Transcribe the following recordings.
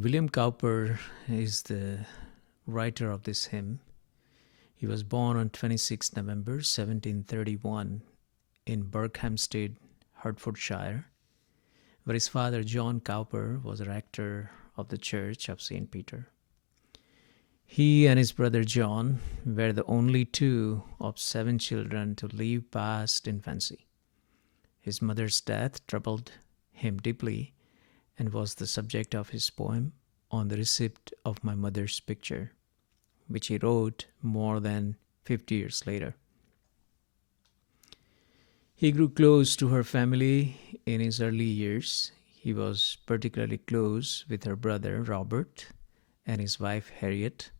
William Cowper is the writer of this hymn. He was born on 26 November 1731 in Berkhamsted, Hertfordshire, where his father John Cowper was rector of the Church of St. Peter. He and his brother John were the only two of 7 children to live past infancy. His mother's death troubled him deeply and was the subject of his poem On the Receipt of My Mother's Picture, which he wrote more than 50 years later. He grew close to her family in his early years. He was particularly close with her brother Robert and his wife Harriot.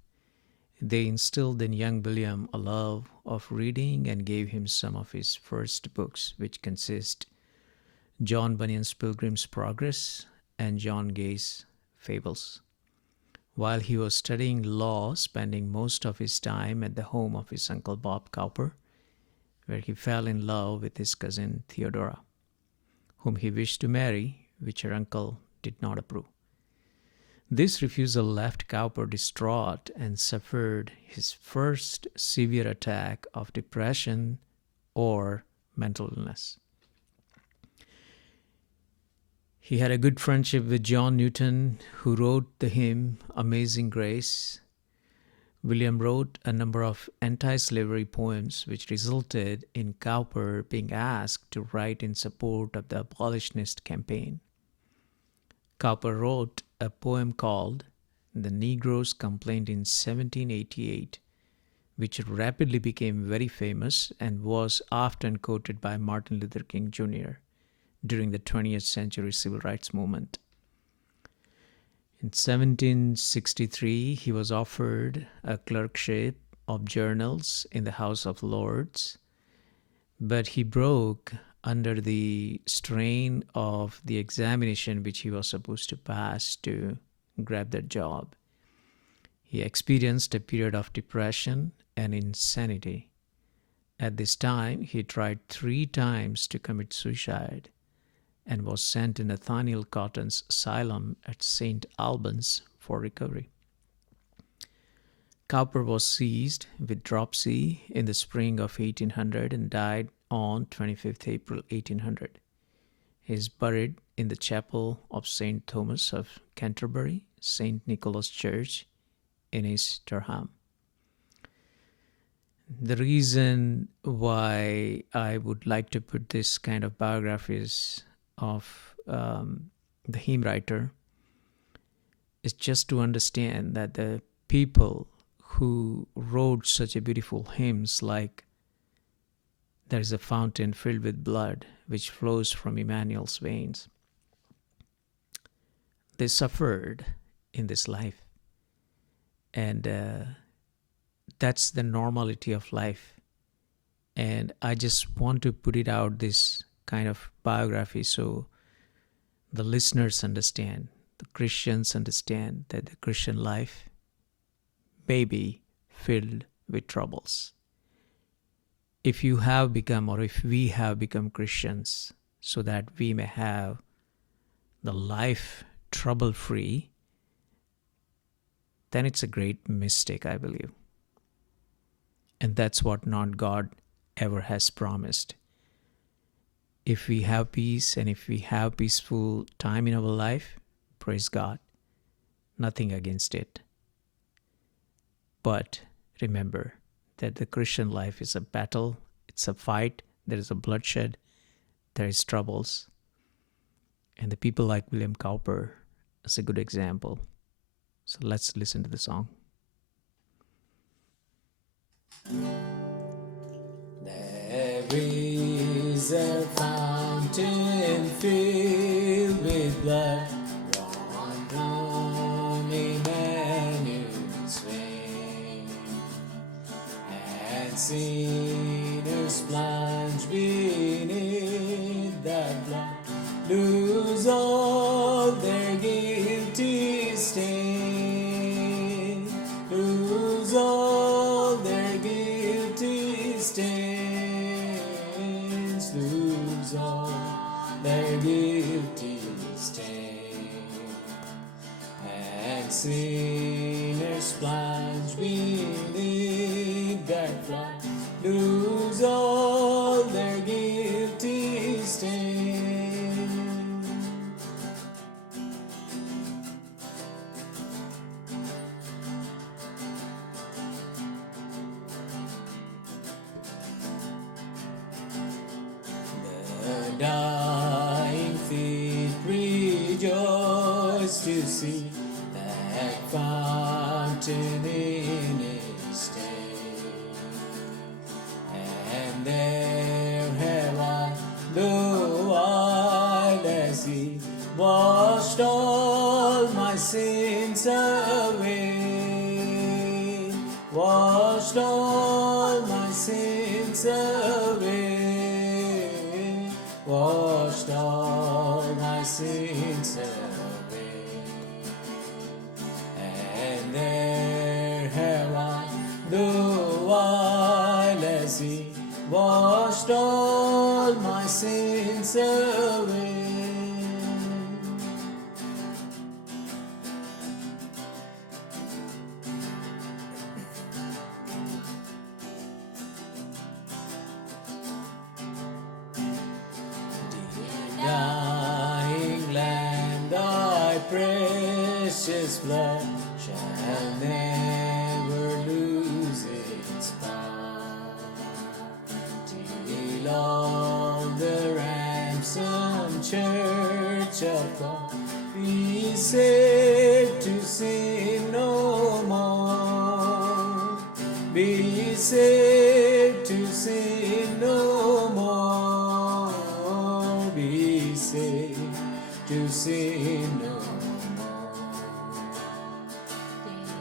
They instilled in young William a love of reading and gave him some of his first books, which consist John Bunyan's Pilgrim's Progress and John Gay's Fables. While he was studying law, spending most of his time at the home of his uncle Bob Cowper, where he fell in love with his cousin Theodora, whom he wished to marry, which her uncle did not approve. This refusal left Cowper distraught and suffered his first severe attack of depression or mental illness. He had a good friendship with John Newton, who wrote the hymn Amazing Grace. William wrote a number of anti-slavery poems, which resulted in Cowper being asked to write in support of the abolitionist campaign. Cowper wrote a poem called The Negro's Complaint in 1788, which rapidly became very famous and was often quoted by Martin Luther King Jr. during the 20th century civil rights movement. In 1763, he was offered a clerkship of journals in the House of Lords, but he broke under the strain of the examination which he was supposed to pass to grab that job. He experienced a period of depression and insanity. At this time, he tried 3 times to commit suicide and was sent to Nathaniel Cotton's asylum at St. Albans for recovery. Cowper was seized with dropsy in the spring of 1800 and died on 25th April 1800. He is buried in the chapel of St. Thomas of Canterbury, St. Nicholas Church in East Durham. The reason why I would like to put this kind of biographies of the hymn writer is just to understand that the people who wrote such a beautiful hymns like there is a fountain filled with blood which flows from Emmanuel's veins, they suffered in this life, and that's the normality of life. And I just want to put it out, this kind of biography, so the listeners understand, the Christians understand that the Christian life may be filled with troubles. If you have become, or if we have become Christians, so that we may have the life trouble-free, then it's a great mistake, I believe. And that's what not God ever has promised. If we have peace and if we have peaceful time in our life, praise God, nothing against it. But remember that the Christian life is a battle, it's a fight, there is a bloodshed, there is troubles. And the people like William Cowper is a good example. So let's listen to the song. There is a fountain filled with blood drawn from Emmanuel's vein, and sinners plunge beneath that blood, lose all their guilty stain, lose all their guilty stains, lose all their guilty stain, sinners plunge beneath that flood, lose all their guilty stain. The dying feet rejoice to see that fountain in its day. And there have I, though white as He, washed all my sins away, washed all my sins away, washed all my sins away. And there have I, though white as He, washed all my sins away. Dying Lamb, thy precious blood shall never lose its power, till all the ransomed church of God be saved to sin no more, be saved to sin no more, be saved to sin no more.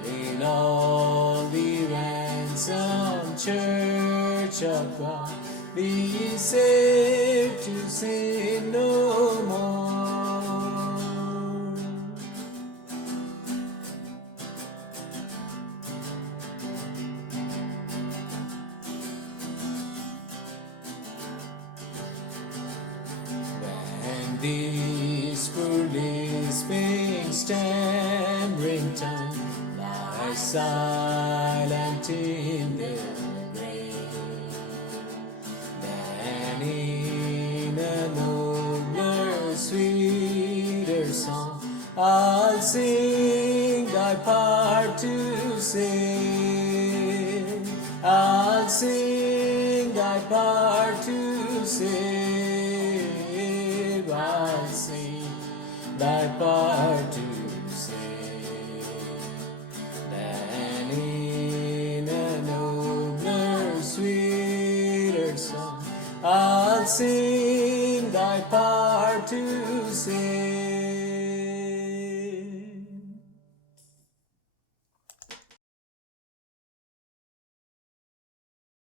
In all the ransomed church of God be saved to sin no more. And this poor lisping stammering tongue lies silent in the grave, than in a nobler, sweeter song I'll sing thy part to sing, I'll sing thy part to save, I'll sing thy part to save, than in a nobler, sweeter song I'll sing thy part to sing.